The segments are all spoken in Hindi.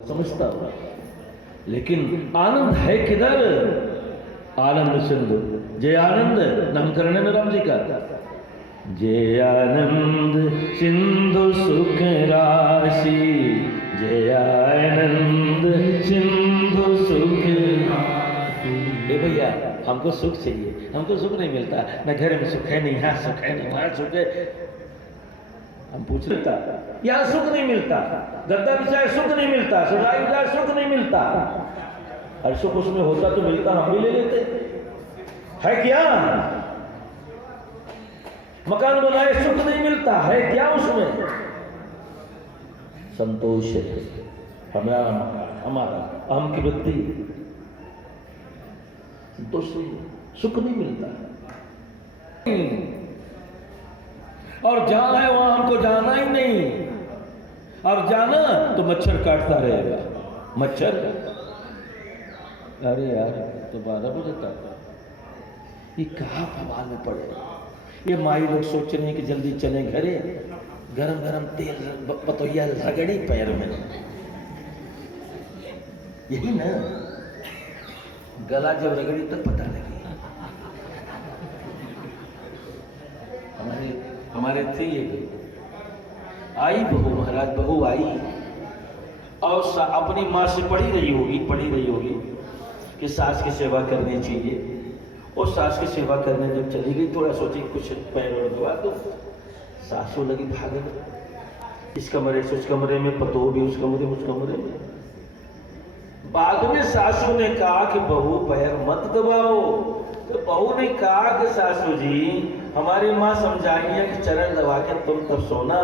समझता हुआ, लेकिन आनंद है किधर? आनंद सिंधु। जय आनंद नामकरण है ना राम जी का। जय आनंद सिंधु सुख राशि, जय आनंद सिंधु सुख राशि। ए भैया, हमको सुख चाहिए, हमको सुख नहीं मिलता, न घर में सुख है, नहीं यहाँ सुख है, नहीं वहां सुख है। हम पूछ लेता, यहाँ सुख नहीं मिलता, गद्दा बिछाए सुख नहीं मिलता, सजाई बिछाए सुख नहीं मिलता। और सुख उसमें होता तो मिलता, हम भी ले लेते। है क्या? मकान बनाए सुख नहीं मिलता, है क्या उसमें? संतोष है हमारा, हमारा अहम की वृत्ति, संतोष नहीं, सुख नहीं मिलता। और जहां है वहां हमको जाना ही नहीं, और जाना तो मच्छर काटता रहेगा। मच्छर, अरे यार तो 12 बजे तक ये कहाँ भगवान में पड़े। ये माई लोग सोच रहे हैं कि जल्दी चले घरे, गरम गरम तेल पतोया रगड़ी पैर में, यही ना गला जब रगड़ी तो पता लगी। हमारे थे ये आई बहू, महाराज बहू आई और अपनी माँ से पढ़ी रही होगी कि सास की सेवा करनी चाहिए। और सास की सेवा करने जब चली गई, थोड़ा सोची कुछ पैर और दबा दो, सासू लगी भागने, इस कमरे से उस कमरे में, पतो भी उस कमरे में, उस कमरे में। बाद में सासू ने कहा कि बहू पैर मत दबाओ। तो बहू ने कहा कि सासू जी, हमारी माँ समझाई है कि चरण दबा के तुम तब सोना,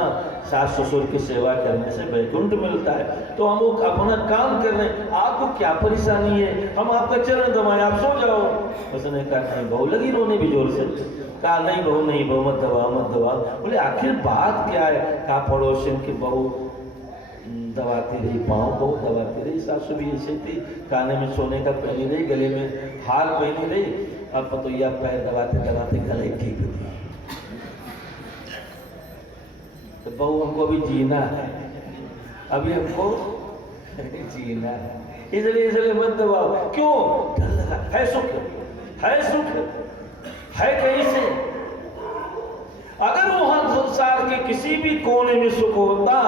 सास ससुर की सेवा करने से वैकुंठ मिलता है। तो हम वो अपना काम कर रहे हैं, आपको क्या परेशानी है, हम आपका चरण दबाएं, आप सो जाओ। उसने कहा नहीं। बहू लगी रोने भी जोर से, कहा नहीं बहू मत दबाओ मत दबाओ। बोले आखिर बात क्या है? कहा पड़ोसिन की बहू दबाती रही, पाँव बहुत दबाती रही, सासू भी ऐसे थी, काने में सोने का पहनी रही, गले में हार पहनी रही, अब तो यह पैर दबाते दबाते गले ठीक थी। तो बहू हमको भी जीना है, अभी हमको जीना है, इसलिए मत दबाओ। क्यों? डर लगा है, सुख है कहीं से। अगर वहां संसार के किसी भी कोने में सुख होता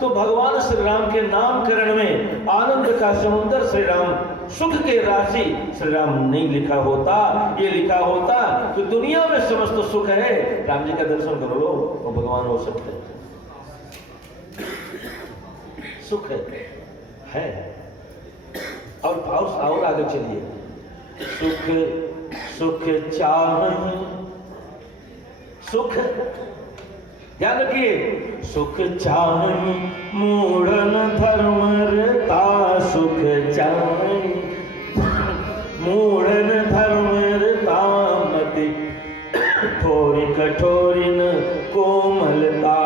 तो भगवान श्री राम के नामकरण में आनंद का समुद्र श्री राम, सुख के राशि श्री राम नहीं लिखा होता। ये लिखा होता कि दुनिया में समस्त सुख है, राम जी का दर्शन कर लो वो भगवान हो सकते हैं। सुख है। और आगे चलिए, सुख चाह, सुख ध्यान रखिए, सुख चाह मूढ़न धर्मरता, सुख चाह मूढ़न धर्मरता, मति थोड़ी कठोरिन कोमलता।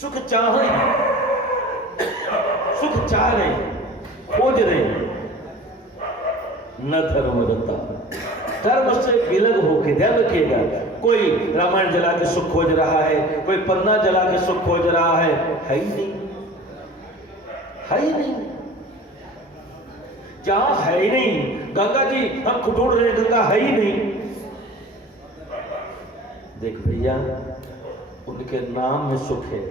सुख चाह रहे, खोज रहे, न धर्मरता, धर्म से विलग होके। ध्यान रखिएगा, कोई रामायण जला के सुख खोज रहा है, कोई पन्ना जला के सुख खोज रहा है ही नहीं, है ही नहीं। जहां है ही नहीं, गंगा जी हम ढूंढ रहे हैं, गंगा है ही नहीं। देख भैया, उनके नाम में सुख है,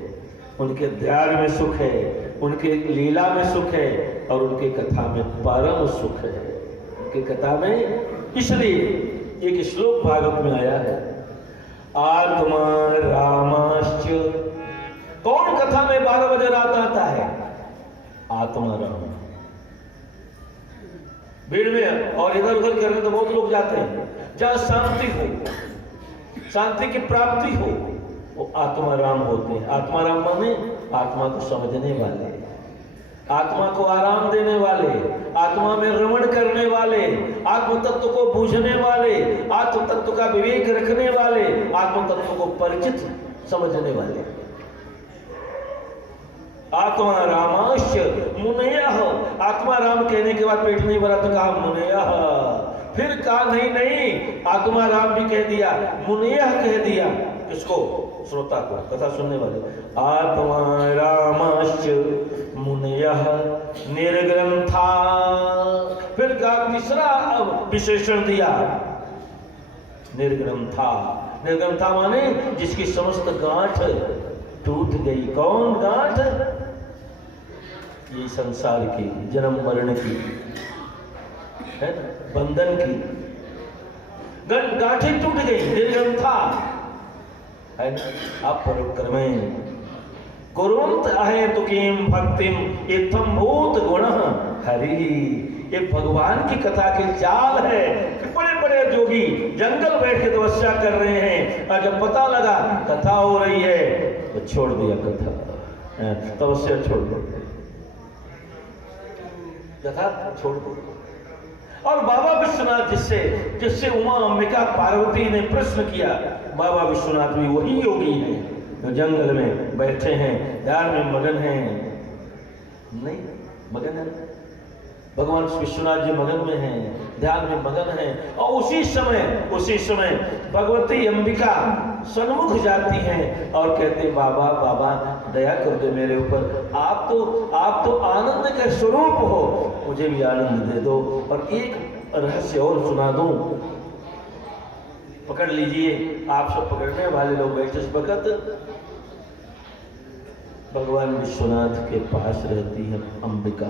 उनके ध्यान में सुख है, उनके लीला में सुख है, और उनके कथा में परम सुख है। उनकी कथा में, इसलिए एक श्लोक भागवत में आया है, आत्मा रामाश्च। कौन कथा में 12 बजे रात आता है? आत्मा राम। भीड़ में और इधर उधर करने तो बहुत लोग जाते हैं, जहां शांति हो, शांति की प्राप्ति हो, वो आत्मा राम होते हैं। आत्मा राम माने आत्मा को समझने वाले, आत्मा को आराम देने वाले, आत्मा में रमण करने वाले, आत्म तत्व को बूझने वाले, आत्म तत्व का विवेक रखने वाले, आत्म तत्व को परिचित समझने वाले। आत्मा रामाश्च मुनयः। आत्मा राम कहने के बाद पेट नहीं भरा तो कहा मुनयः, फिर कहा नहीं, आत्मा राम भी कह दिया, मुनयः कह दिया। किसको? श्रोता को, कथा सुनने वाले। आत्मा रामाश्च मुनयः निर्ग्रंथा। फिर का तीसरा विशेषण दिया निर्ग्रंथा। निर्ग्रंथा माने जिसकी समस्त गांठ टूट गई। कौन गांठ? ये संसार की, जन्म मरण की, है ना, बंधन की गांठें टूट गई। निर्ग्रंथा है ना। अपरक्रमे कुरुंत अहे तुकीम भक्तिम इत्थम भूत गुण हरि। ये भगवान की कथा के चाल है कि बड़े बड़े जोगी जंगल बैठ के तपस्या कर रहे हैं और जब पता लगा कथा हो रही है तो छोड़ दिया कथा, तपस्या छोड़ दो, कथा छोड़ दो। और बाबा विश्वनाथ जिससे उमा अंबिका पार्वती ने प्रश्न किया, बाबा विश्वनाथ भी वही योगी हैं जो जंगल में बैठे हैं, ध्यान में मगन हैं। नहीं, मगन है भगवान विश्वनाथ जी, मगन में हैं, ध्यान में मगन हैं। और उसी समय भगवती अंबिका सन्मुख जाती हैं और कहते बाबा बाबा दया कर दो मेरे ऊपर, आप तो आनंद के स्वरूप हो, मुझे भी आनंद दे दो। और एक रहस्य और सुना दूं, पकड़ लीजिए, आप सब पकड़ने वाले लोग बैठे इस वक्त। भगवान विश्वनाथ के पास रहती है अंबिका,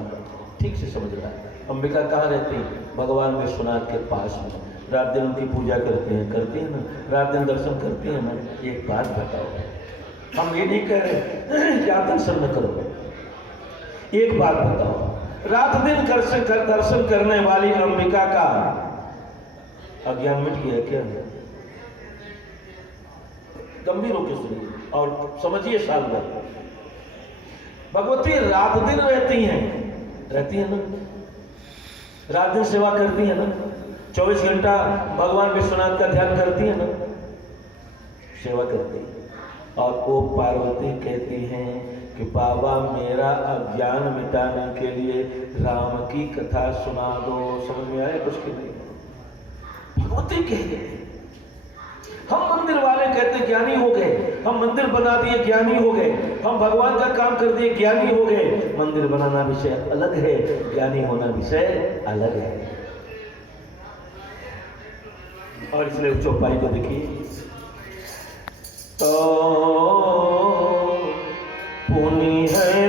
ठीक से समझ रहा है। अंबिका कहाँ रहती है? भगवान विश्वनाथ के पास में। रात दिन उनकी पूजा करते हैं ना, रात दिन दर्शन करते हैं ना। एक बात बताओ, हम ये नहीं कह रहे कि आप दर्शन न करो, एक बात बताओ, रात दिन दर्शन करने वाली अंबिका का अज्ञान मिट गया क्या? गंभीर होकर सुनिए और समझिए। साल भर भगवती रात दिन रहती है ना, रात दिन सेवा करती है ना, 24 घंटा भगवान विश्वनाथ का ध्यान करती है ना, सेवा करती है। और वो पार्वती कहती हैं कि बाबा मेरा अज्ञान मिटाने के लिए राम की कथा सुना दो। समझ में आया कुछ की नहीं? भगवती कहती, हम मंदिर वाले कहते ज्ञानी हो गए, हम मंदिर बना दिए ज्ञानी हो गए, हम भगवान का काम कर दिए ज्ञानी हो गए। मंदिर बनाना विषय अलग है, ज्ञानी होना विषय अलग है। और इसलिए चौपाई को देखिए, तो पुनि है